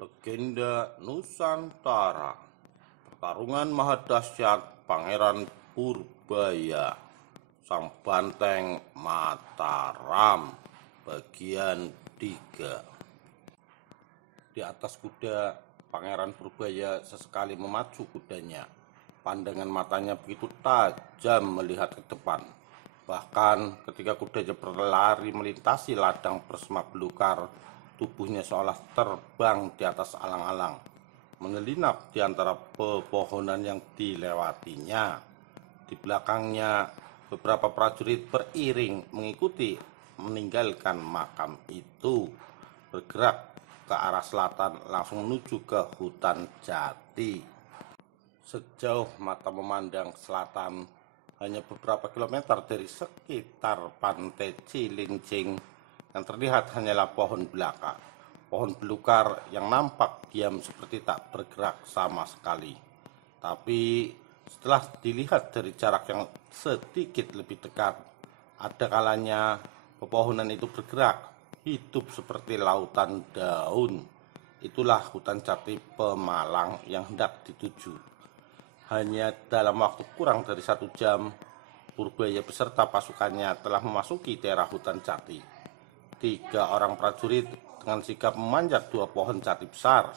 Legenda Nusantara. Pertarungan maha dahsyat Pangeran Purbaya, Sang Banteng Mataram, bagian 3. Di atas kuda, Pangeran Purbaya sesekali memacu kudanya. Pandangan matanya begitu tajam melihat ke depan. Bahkan ketika kudanya berlari melintasi ladang bersama belukar, tubuhnya seolah terbang di atas alang-alang, menyelinap di antara pepohonan yang dilewatinya. Di belakangnya, beberapa prajurit beriring mengikuti meninggalkan makam itu, bergerak ke arah selatan langsung menuju ke hutan jati. Sejauh mata memandang ke selatan, hanya beberapa kilometer dari sekitar pantai Cilincing, yang terlihat hanyalah pohon belaka, pohon belukar yang nampak diam seperti tak bergerak sama sekali. Tapi setelah dilihat dari jarak yang sedikit lebih dekat, ada kalanya pepohonan itu bergerak, hidup seperti lautan daun. Itulah hutan jati Pemalang yang hendak dituju. Hanya dalam waktu kurang dari 1 jam, Purbaya beserta pasukannya telah memasuki daerah hutan jati. 3 orang prajurit dengan sigap memanjat 2 pohon jati besar.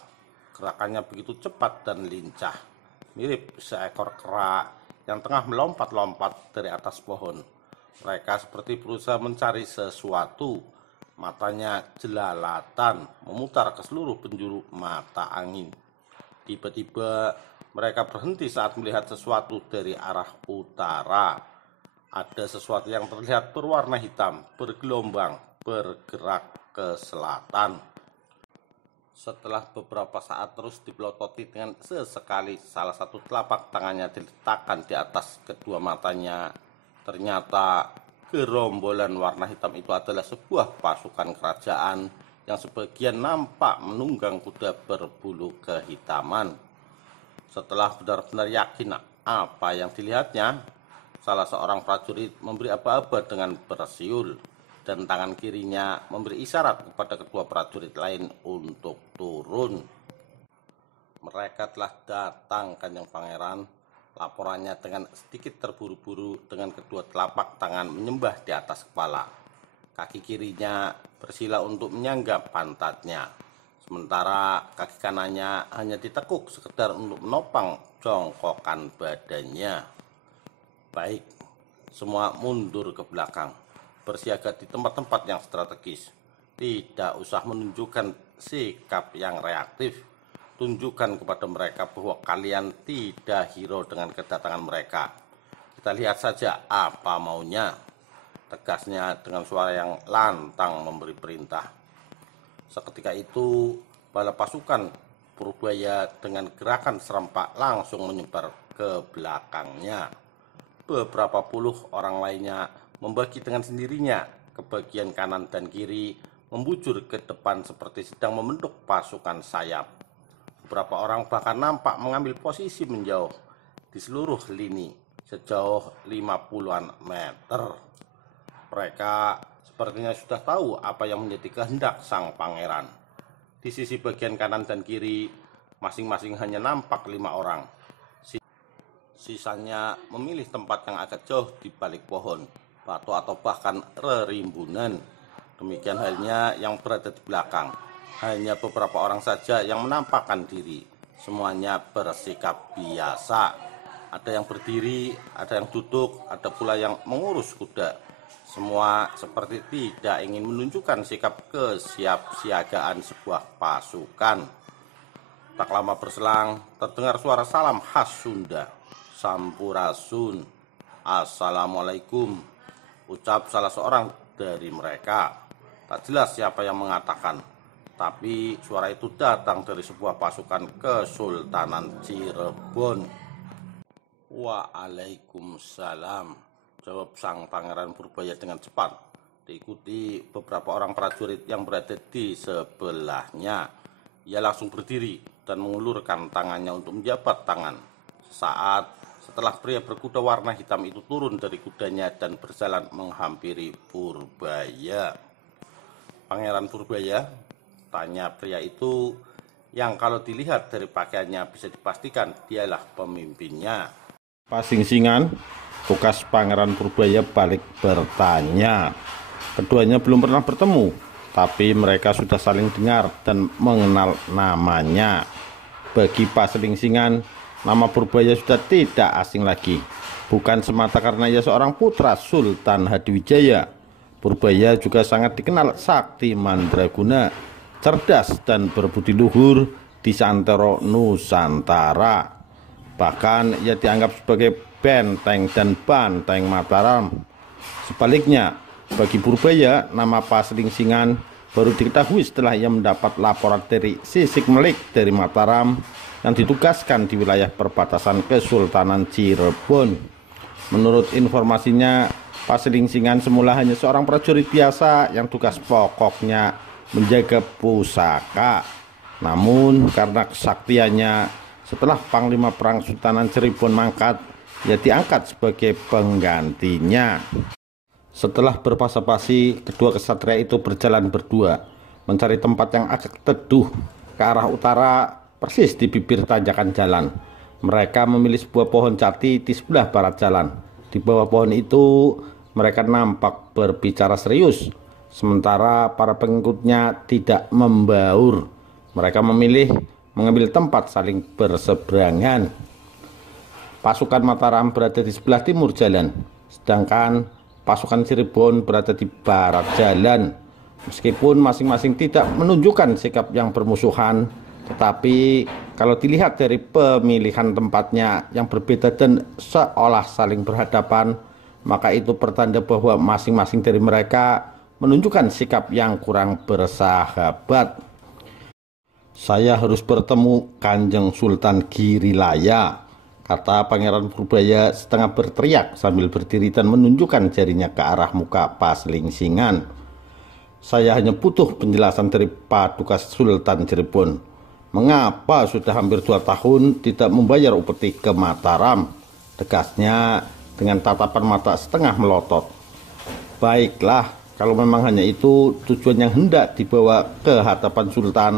Gerakannya begitu cepat dan lincah, mirip seekor kera yang tengah melompat-lompat dari atas pohon. Mereka seperti berusaha mencari sesuatu. Matanya jelalatan, memutar ke seluruh penjuru mata angin. Tiba-tiba mereka berhenti saat melihat sesuatu dari arah utara. Ada sesuatu yang terlihat berwarna hitam, bergelombang, bergerak ke selatan. Setelah beberapa saat terus dipelototi dengan sesekali salah satu telapak tangannya diletakkan di atas kedua matanya, ternyata gerombolan warna hitam itu adalah sebuah pasukan kerajaan yang sebagian nampak menunggang kuda berbulu kehitaman. Setelah benar-benar yakin apa yang dilihatnya, salah seorang prajurit memberi aba-aba dengan bersiul, dan tangan kirinya memberi isyarat kepada kedua prajurit lain untuk turun. Mereka telah datang, Kanjeng Pangeran. Laporannya dengan sedikit terburu-buru, dengan kedua telapak tangan menyembah di atas kepala. Kaki kirinya bersila untuk menyanggap pantatnya, sementara kaki kanannya hanya ditekuk sekedar untuk menopang jongkokan badannya. Baik, semua mundur ke belakang, bersiaga di tempat-tempat yang strategis. Tidak usah menunjukkan sikap yang reaktif. Tunjukkan kepada mereka bahwa kalian tidak hero dengan kedatangan mereka. Kita lihat saja apa maunya, tegasnya dengan suara yang lantang memberi perintah. Seketika itu, bala pasukan Purbaya dengan gerakan serempak langsung menyebar ke belakangnya. Beberapa puluh orang lainnya membagi dengan sendirinya ke bagian kanan dan kiri, membujur ke depan seperti sedang membentuk pasukan sayap. Beberapa orang bahkan nampak mengambil posisi menjauh di seluruh lini sejauh 50-an meter. Mereka sepertinya sudah tahu apa yang menjadi kehendak sang pangeran. Di sisi bagian kanan dan kiri, masing-masing hanya nampak 5 orang. Sisanya memilih tempat yang agak jauh di balik pohon, batu atau bahkan rerimbunan. Demikian halnya yang berada di belakang. Hanya beberapa orang saja yang menampakkan diri. Semuanya bersikap biasa. Ada yang berdiri, ada yang duduk, ada pula yang mengurus kuda. Semua seperti tidak ingin menunjukkan sikap kesiapsiagaan sebuah pasukan. Tak lama berselang, terdengar suara salam khas Sunda. Sampurasun, Assalamualaikum, ucap salah seorang dari mereka. Tak jelas siapa yang mengatakan, tapi suara itu datang dari sebuah pasukan Kesultanan Cirebon. Waalaikumsalam, jawab sang Pangeran Purbaya dengan cepat, diikuti beberapa orang prajurit yang berada di sebelahnya. Ia langsung berdiri dan mengulurkan tangannya untuk menjabat tangan. Sesaat setelah pria berkuda warna hitam itu turun dari kudanya dan berjalan menghampiri Purbaya. Pangeran Purbaya, tanya pria itu, yang kalau dilihat dari pakaiannya bisa dipastikan dialah pemimpinnya. Pasingsingan, tugas Pangeran Purbaya balik bertanya. Keduanya belum pernah bertemu, tapi mereka sudah saling dengar dan mengenal namanya. Bagi Pasingsingan, nama Purbaya sudah tidak asing lagi. Bukan semata karena ia seorang putra Sultan Hadiwijaya. Purbaya juga sangat dikenal sakti mandraguna, cerdas dan berbudi luhur di santero Nusantara. Bahkan ia dianggap sebagai benteng dan banteng Mataram. Sebaliknya, bagi Purbaya, nama Pasingsingan baru diketahui setelah ia mendapat laporan dari Sisik Melik dari Mataram yang ditugaskan di wilayah perbatasan Kesultanan Cirebon. Menurut informasinya, Pasingsingan semula hanya seorang prajurit biasa yang tugas pokoknya menjaga pusaka. Namun karena kesaktiannya, setelah Panglima Perang Sultanan Cirebon mangkat, ia diangkat sebagai penggantinya. Setelah berpasa-pasi, kedua kesatria itu berjalan berdua, mencari tempat yang agak teduh ke arah utara, persis di bibir tanjakan jalan. Mereka memilih sebuah pohon jati di sebelah barat jalan. Di bawah pohon itu, mereka nampak berbicara serius, sementara para pengikutnya tidak membaur. Mereka memilih mengambil tempat saling berseberangan. Pasukan Mataram berada di sebelah timur jalan, sedangkan pasukan Cirebon berada di barat jalan. Meskipun masing-masing tidak menunjukkan sikap yang bermusuhan, tetapi kalau dilihat dari pemilihan tempatnya yang berbeda dan seolah saling berhadapan, maka itu pertanda bahwa masing-masing dari mereka menunjukkan sikap yang kurang bersahabat. "Saya harus bertemu Kanjeng Sultan Girilaya," kata Pangeran Purbaya setengah berteriak sambil berdiri dan menunjukkan jarinya ke arah muka Pasingsingan. "Saya hanya butuh penjelasan dari Paduka Sultan Cirebon. Mengapa sudah hampir 2 tahun tidak membayar upeti ke Mataram?" tegasnya dengan tatapan mata setengah melotot. "Baiklah, kalau memang hanya itu tujuan yang hendak dibawa ke hadapan Sultan,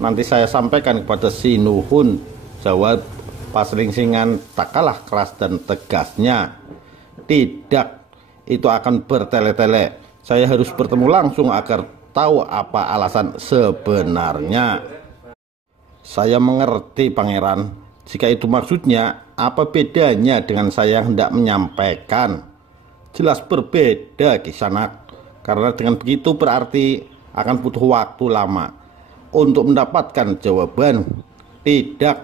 nanti saya sampaikan kepada Sinuhun," jawab Pasingsingan tak kalah keras dan tegasnya. "Tidak, itu akan bertele-tele. Saya harus bertemu langsung agar tahu apa alasan sebenarnya." "Saya mengerti, Pangeran. Jika itu maksudnya, apa bedanya dengan saya yang hendak menyampaikan?" "Jelas berbeda, Kisanak. Karena dengan begitu berarti akan butuh waktu lama untuk mendapatkan jawaban." "Tidak,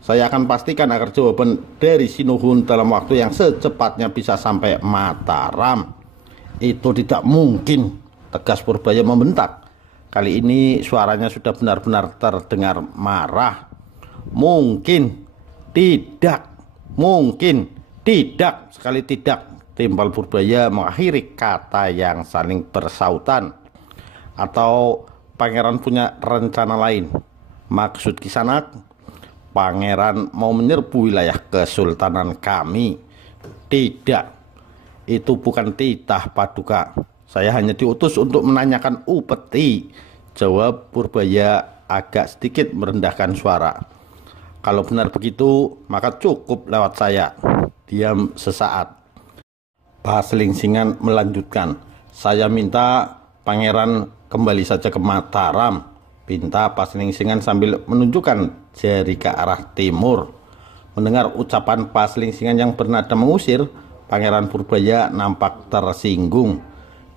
saya akan pastikan agar jawaban dari Sinuhun dalam waktu yang secepatnya bisa sampai Mataram." "Itu tidak mungkin," tegas Purbaya membentak. Kali ini suaranya sudah benar-benar terdengar marah. "Mungkin, tidak, mungkin, tidak, sekali tidak," timpal Purbaya mengakhiri kata yang saling bersautan. "Atau Pangeran punya rencana lain? Maksud Kisanak, Pangeran mau menyerbu wilayah kesultanan kami?" "Tidak, itu bukan titah Paduka. Saya hanya diutus untuk menanyakan upeti," jawab Purbaya agak sedikit merendahkan suara. "Kalau benar begitu, maka cukup lewat saya." Diam sesaat. Pasingsingan melanjutkan, "Saya minta Pangeran kembali saja ke Mataram," pinta Pasingsingan sambil menunjukkan jari ke arah timur. Mendengar ucapan Pasingsingan yang bernada mengusir, Pangeran Purbaya nampak tersinggung.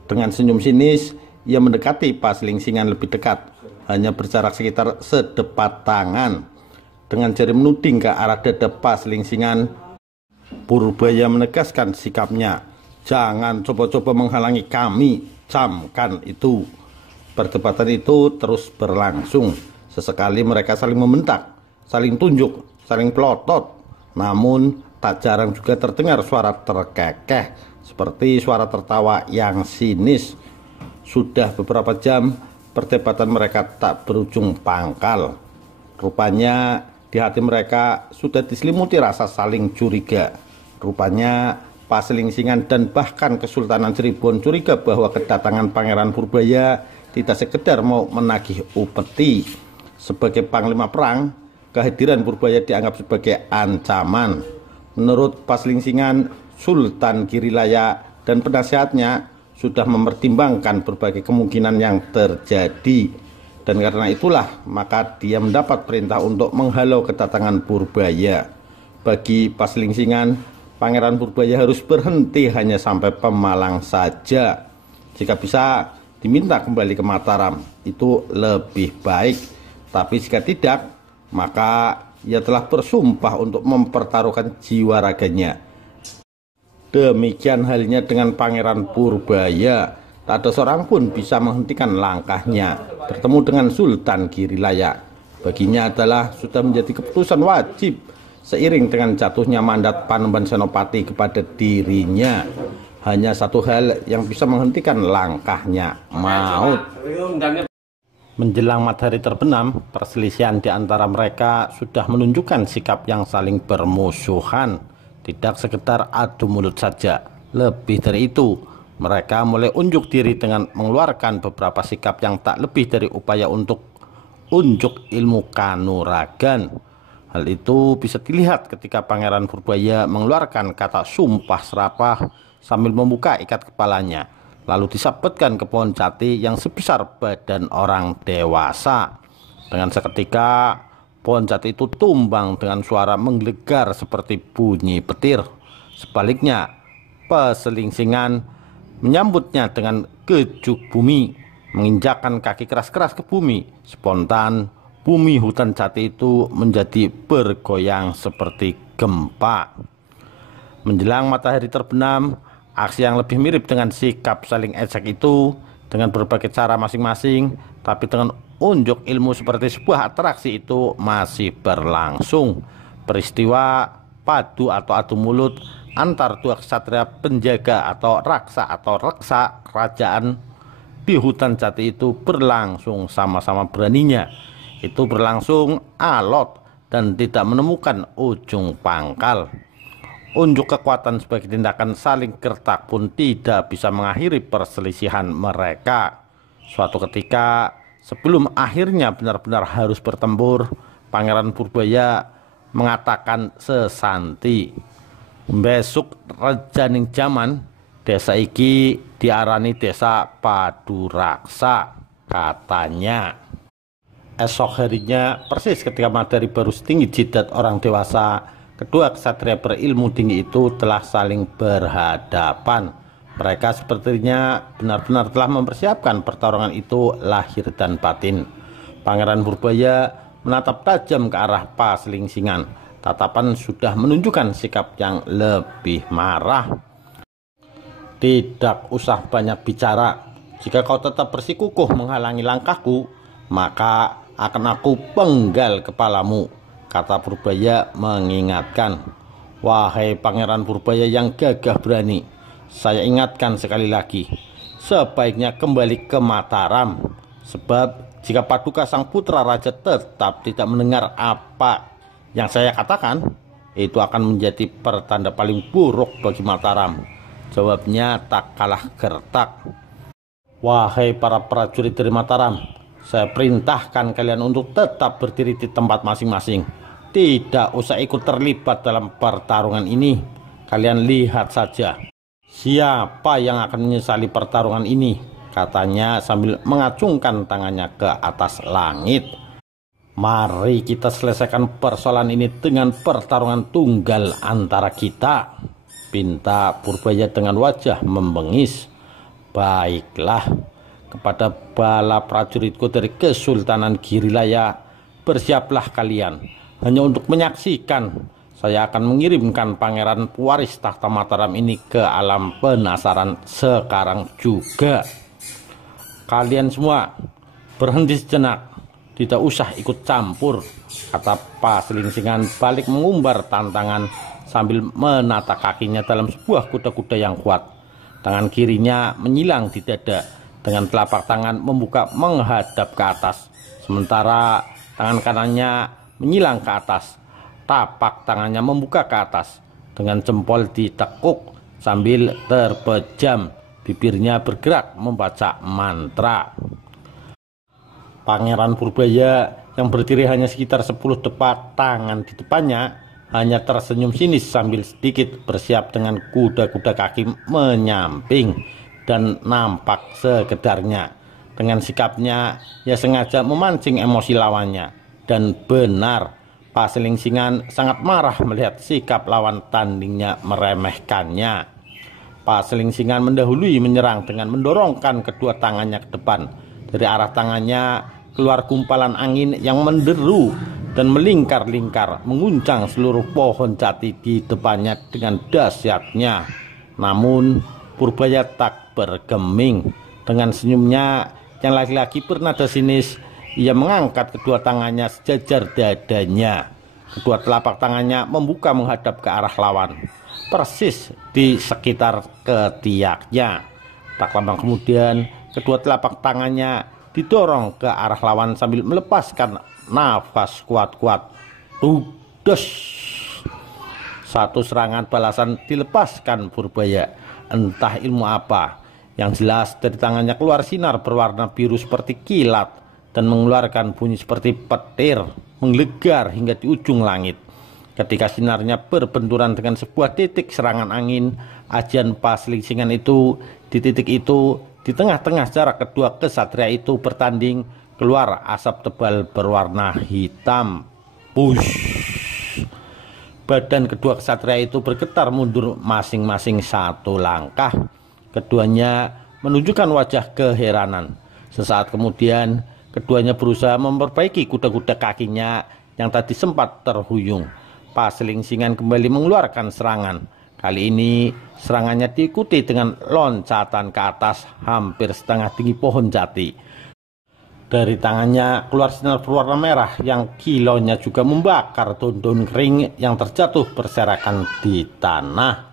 Dengan senyum sinis, ia mendekati Pasingsingan lebih dekat, hanya berjarak sekitar sedepat tangan. Dengan jari menuding ke arah dada Pasingsingan, Purbaya menegaskan sikapnya. "Jangan coba-coba menghalangi kami, camkan itu." Perdebatan itu terus berlangsung. Sesekali mereka saling membentak, saling tunjuk, saling pelotot. Namun tak jarang juga terdengar suara terkekeh, seperti suara tertawa yang sinis. Sudah beberapa jam perdebatan mereka tak berujung pangkal. Rupanya di hati mereka sudah diselimuti rasa saling curiga. Rupanya Pasingsingan dan bahkan Kesultanan Cirebon curiga bahwa kedatangan Pangeran Purbaya tidak sekedar mau menagih upeti. sebagai panglima perang, kehadiran Purbaya dianggap sebagai ancaman. Menurut Paslingsingan, Sultan Girilaya dan penasihatnya sudah mempertimbangkan berbagai kemungkinan yang terjadi, dan karena itulah maka dia mendapat perintah untuk menghalau kedatangan Purbaya. Bagi Paslingsingan, Pangeran Purbaya harus berhenti hanya sampai Pemalang saja. Jika bisa diminta kembali ke Mataram, itu lebih baik. Tapi jika tidak, maka ia telah bersumpah untuk mempertaruhkan jiwa raganya. Demikian halnya dengan Pangeran Purbaya. Tak ada seorang pun bisa menghentikan langkahnya bertemu dengan Sultan Girilaya. Baginya adalah sudah menjadi keputusan wajib seiring dengan jatuhnya mandat Panembahan Senopati kepada dirinya. Hanya satu hal yang bisa menghentikan langkahnya, maut. Menjelang matahari terbenam, perselisihan di antara mereka sudah menunjukkan sikap yang saling bermusuhan. Tidak sekedar adu mulut saja. Lebih dari itu, mereka mulai unjuk diri dengan mengeluarkan beberapa sikap yang tak lebih dari upaya untuk unjuk ilmu kanuragan. Hal itu bisa dilihat ketika Pangeran Purbaya mengeluarkan kata sumpah serapah sambil membuka ikat kepalanya, lalu disabetkan ke pohon jati yang sebesar badan orang dewasa. Dengan seketika, pohon jati itu tumbang dengan suara menggelegar seperti bunyi petir. Sebaliknya, Paslingsingan menyambutnya dengan gejuk bumi, menginjakkan kaki keras-keras ke bumi. Spontan, bumi hutan jati itu menjadi bergoyang seperti gempa. Menjelang matahari terbenam, aksi yang lebih mirip dengan sikap saling ejek itu dengan berbagai cara masing-masing, tapi dengan unjuk ilmu seperti sebuah atraksi itu masih berlangsung. Peristiwa padu atau adu mulut antar dua ksatria penjaga atau reksa kerajaan di hutan jati itu berlangsung sama-sama beraninya. Itu berlangsung alot dan tidak menemukan ujung pangkal. Unjuk kekuatan sebagai tindakan saling gertak pun tidak bisa mengakhiri perselisihan mereka. Suatu ketika, sebelum akhirnya benar-benar harus bertempur, Pangeran Purbaya mengatakan sesanti, "Besok rejaning jaman, desa iki diarani desa Paduraksa," katanya. Esok harinya, persis ketika matahari baru setinggi jidat orang dewasa, kedua ksatria berilmu tinggi itu telah saling berhadapan. Mereka sepertinya benar-benar telah mempersiapkan pertarungan itu lahir dan batin. Pangeran Purbaya menatap tajam ke arah Paslingsingan. Tatapan sudah menunjukkan sikap yang lebih marah. "Tidak usah banyak bicara. Jika kau tetap bersikukuh menghalangi langkahku, maka akan aku penggal kepalamu," kata Purbaya mengingatkan. "Wahai Pangeran Purbaya yang gagah berani, saya ingatkan sekali lagi, sebaiknya kembali ke Mataram. Sebab jika Paduka sang putra raja tetap tidak mendengar apa yang saya katakan, itu akan menjadi pertanda paling buruk bagi Mataram." Jawabnya tak kalah gertak. "Wahai para prajurit dari Mataram, saya perintahkan kalian untuk tetap berdiri di tempat masing-masing. Tidak usah ikut terlibat dalam pertarungan ini. Kalian lihat saja siapa yang akan menyesali pertarungan ini," katanya sambil mengacungkan tangannya ke atas langit. "Mari kita selesaikan persoalan ini dengan pertarungan tunggal antara kita," pinta Purbaya dengan wajah membengis. "Baiklah, kepada bala prajuritku dari Kesultanan Girilaya, bersiaplah kalian. Hanya untuk menyaksikan, saya akan mengirimkan pangeran pewaris tahta Mataram ini ke alam penasaran sekarang juga. Kalian semua berhenti sejenak, tidak usah ikut campur," kata Paslingsingan balik mengumbar tantangan sambil menata kakinya dalam sebuah kuda-kuda yang kuat. Tangan kirinya menyilang di dada, dengan telapak tangan membuka menghadap ke atas, sementara tangan kanannya menyilang ke atas. Tapak tangannya membuka ke atas, dengan jempol ditekuk sambil terpejam, bibirnya bergerak membaca mantra. Pangeran Purbaya yang berdiri hanya sekitar 10 tepat tangan di depannya hanya tersenyum sinis sambil sedikit bersiap dengan kuda-kuda kaki menyamping dan nampak sekedarnya. Dengan sikapnya, ia sengaja memancing emosi lawannya. Dan benar, Paselingsingan sangat marah melihat sikap lawan tandingnya meremehkannya. Paselingsingan mendahului menyerang dengan mendorongkan kedua tangannya ke depan. Dari arah tangannya keluar gumpalan angin yang menderu dan melingkar-lingkar, menguncang seluruh pohon jati di depannya dengan dahsyatnya. Namun Purbaya tak bergeming. Dengan senyumnya yang lagi-lagi bernada sinis, ia mengangkat kedua tangannya sejajar dadanya. Kedua telapak tangannya membuka menghadap ke arah lawan, persis di sekitar ketiaknya. Tak lama kemudian, kedua telapak tangannya didorong ke arah lawan sambil melepaskan nafas kuat-kuat. Tudes! Satu serangan balasan dilepaskan Purbaya. Entah ilmu apa. Yang jelas dari tangannya keluar sinar berwarna biru seperti kilat dan mengeluarkan bunyi seperti petir, menggelegar hingga di ujung langit. Ketika sinarnya berbenturan dengan sebuah titik serangan angin, ajian Paselingsingan itu, di titik itu, di tengah-tengah jarak kedua kesatria itu bertanding, keluar asap tebal berwarna hitam. Push! Badan kedua kesatria itu bergetar mundur masing-masing satu langkah. Keduanya menunjukkan wajah keheranan. Sesaat kemudian, keduanya berusaha memperbaiki kuda-kuda kakinya yang tadi sempat terhuyung. Paselingsingan kembali mengeluarkan serangan. Kali ini serangannya diikuti dengan loncatan ke atas hampir setengah tinggi pohon jati. Dari tangannya keluar sinar berwarna merah yang kilaunya juga membakar daun-daun kering yang terjatuh berserakan di tanah.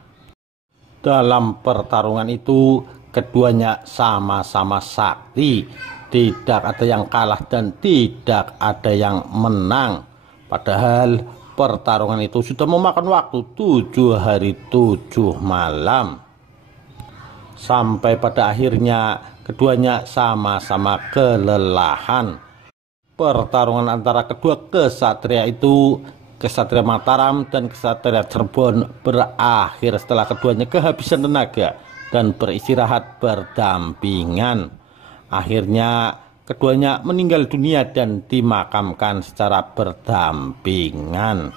Dalam pertarungan itu, keduanya sama-sama sakti. Tidak ada yang kalah dan tidak ada yang menang. Padahal pertarungan itu sudah memakan waktu 7 hari 7 malam. Sampai pada akhirnya keduanya sama-sama kelelahan. Pertarungan antara kedua kesatria itu, Kesatria Mataram dan Kesatria Cirebon, berakhir setelah keduanya kehabisan tenaga dan beristirahat berdampingan. Akhirnya keduanya meninggal dunia dan dimakamkan secara berdampingan.